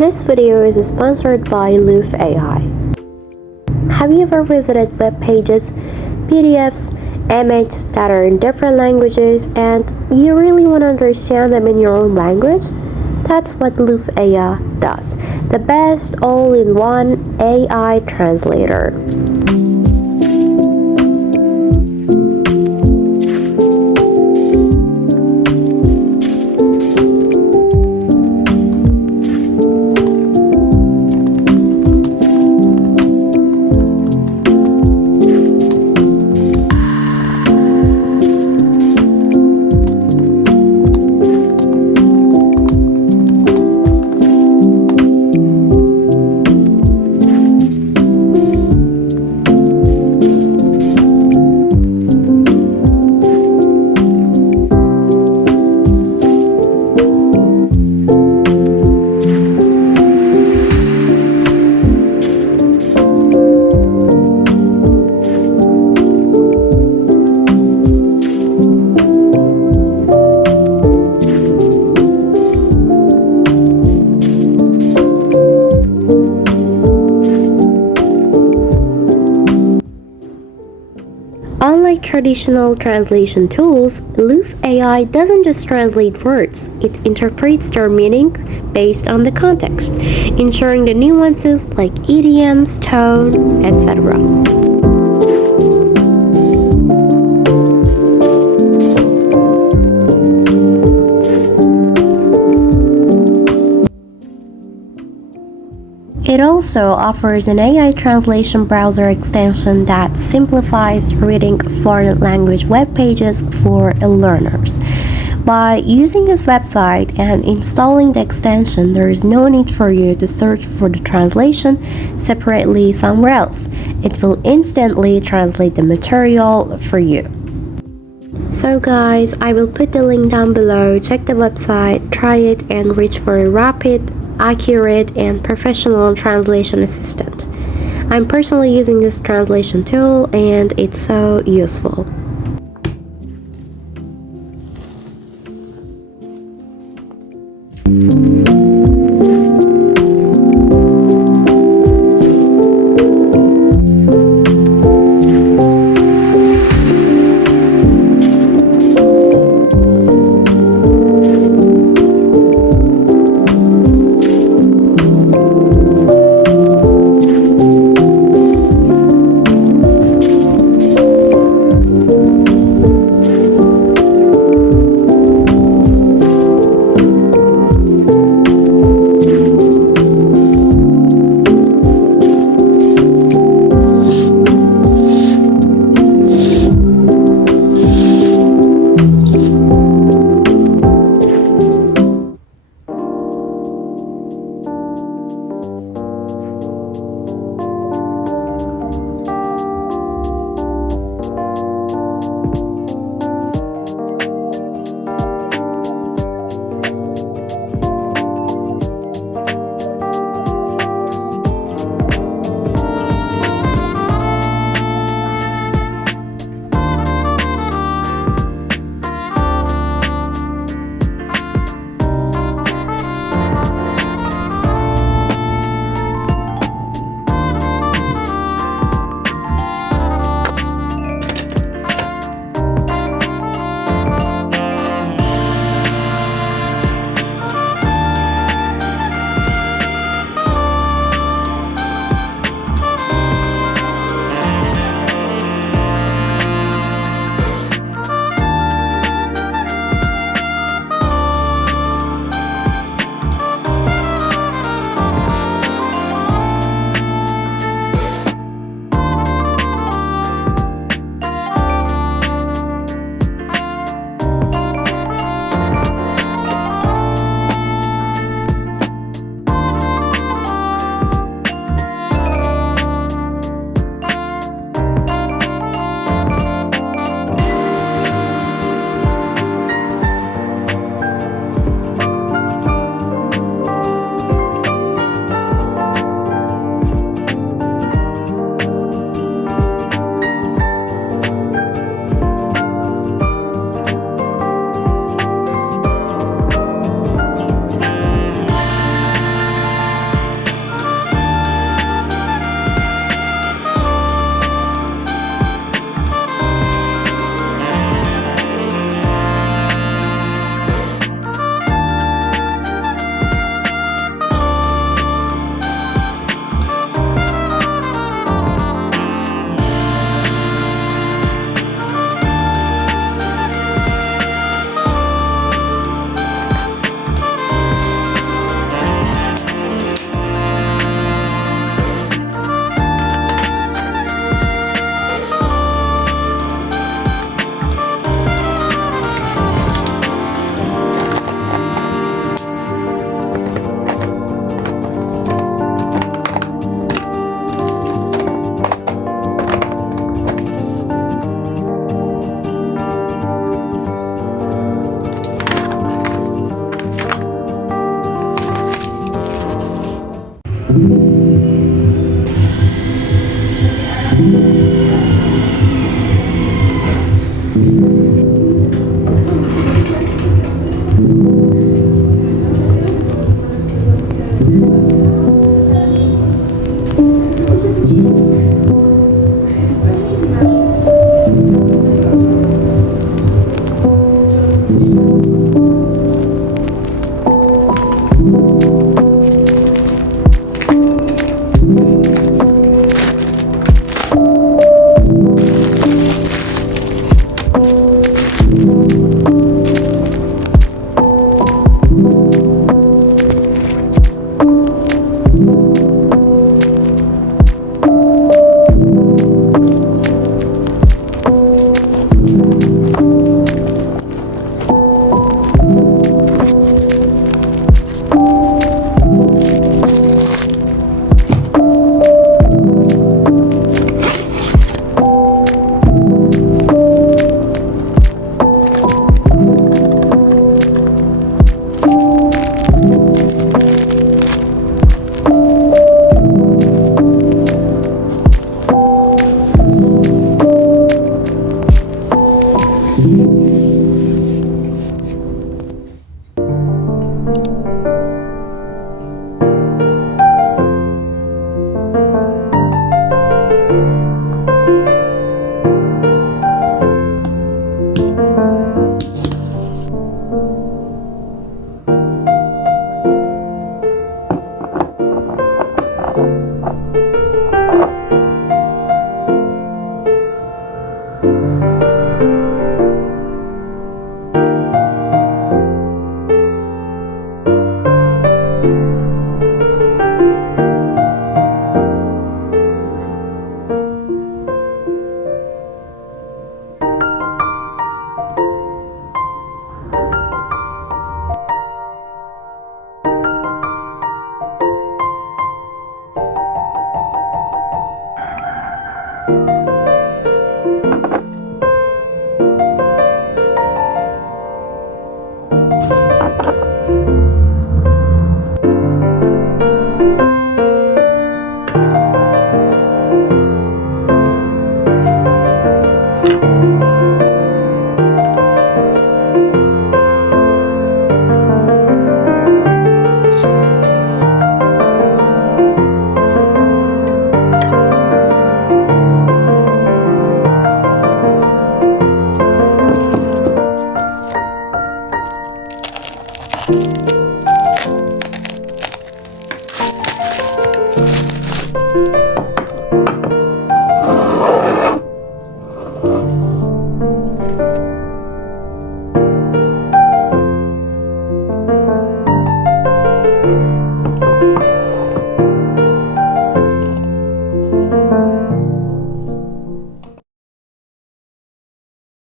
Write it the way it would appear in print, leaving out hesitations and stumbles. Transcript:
This video is sponsored by LufeAI. Have you ever visited web pages, PDFs, images that are in different languages and you really want to understand them in your own language? That's what LufeAI does. The best all-in-one AI translator. Unlike traditional translation tools, LufeAI doesn't just translate words, it interprets their meaning based on the context, ensuring the nuances like idioms, tone, etc. It also offers an AI translation browser extension that simplifies reading foreign language web pages for learners. By using this website and installing the extension, there is no need for you to search for the translation separately somewhere else. It will instantly translate the material for you. So guys, I will put the link down below. Check the website, try it, and reach for a rapid, accurate, and professional translation assistant. I'm personally using this translation tool and it's so useful.